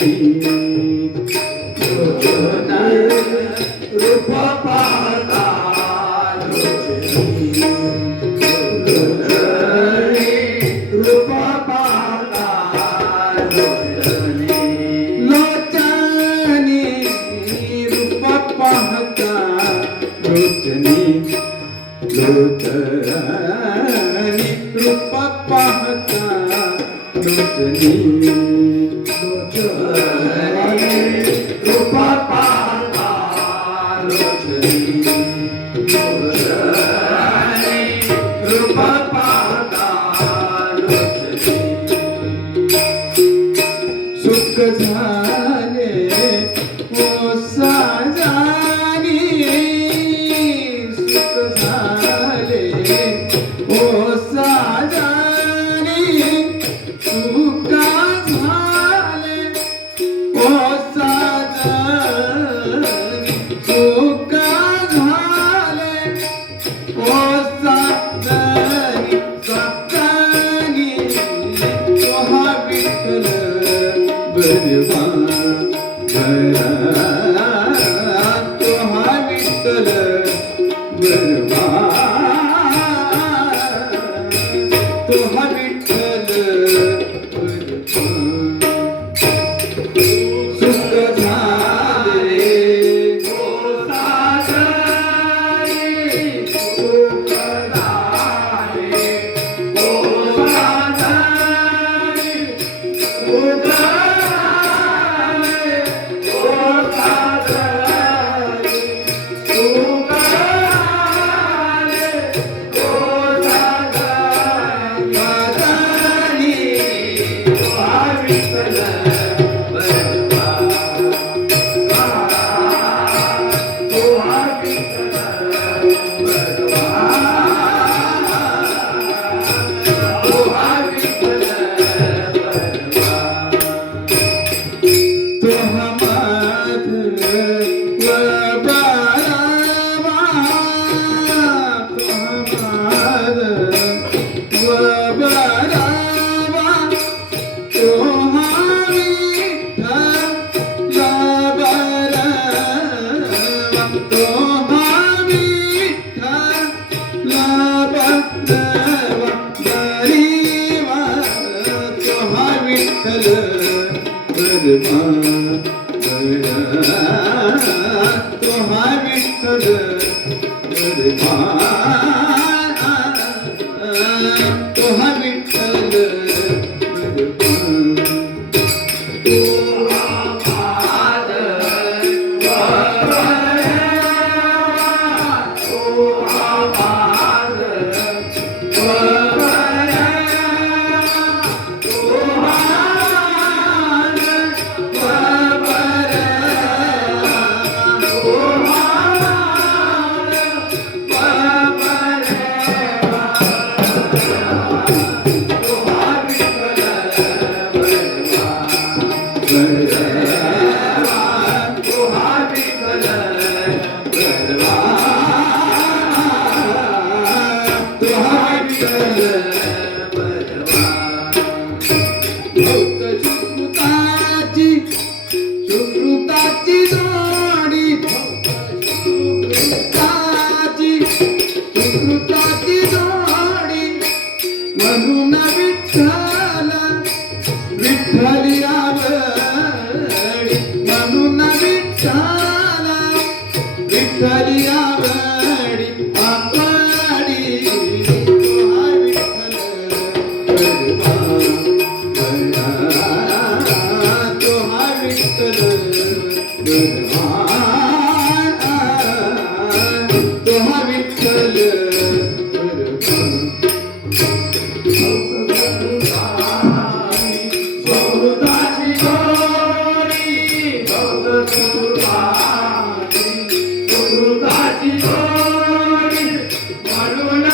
रूप पाहता रूप पाहता लोचनी रूप पाहता लोचनी लोचनी रूप पाहता लोचनी रूप पाहता लोचनी रूप पाहता लोचनी सुख झाले ओ साजानी सुख झाले ओ साजानी सुखा झाले ओ साजानी सुखा झाले ओ साजानी साजानी तोहा विठ्ठल बरवा तोहा विठ्ठल बरवा तोहा विठ्ठल बरवा सुख झाले ओ साजनी सुख झाले ओ साजनी सुख झाले ओ साजनी सुख झाले ओ साजनी तोहा विठ्ठल बरवा तोहा विठ्ठल बरवा तोहा विठ्ठल बरवा तोहा माधव बरवा तोहा माधव बरवा तोहा विठ्ठल बरवा तोहा विठ्ठल बरवा बरीवा तोहा विठ्ठल बरवा तोहा विठ्ठल बरवा तोहा विठ्ठल सुकृताची जोडी सुकृताची जोडी म्हणून विठ्ठल विठ्ठली आवडी म्हणून विठ्ठल विठ्ठली आवडी आपडी तोहा विठ्ठल बरवा तोहा विठ्ठल बरवा तोहा विठ्ठल बरवा सुकृताची जोडी सुकृताची जोडी म्हणून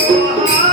Oh,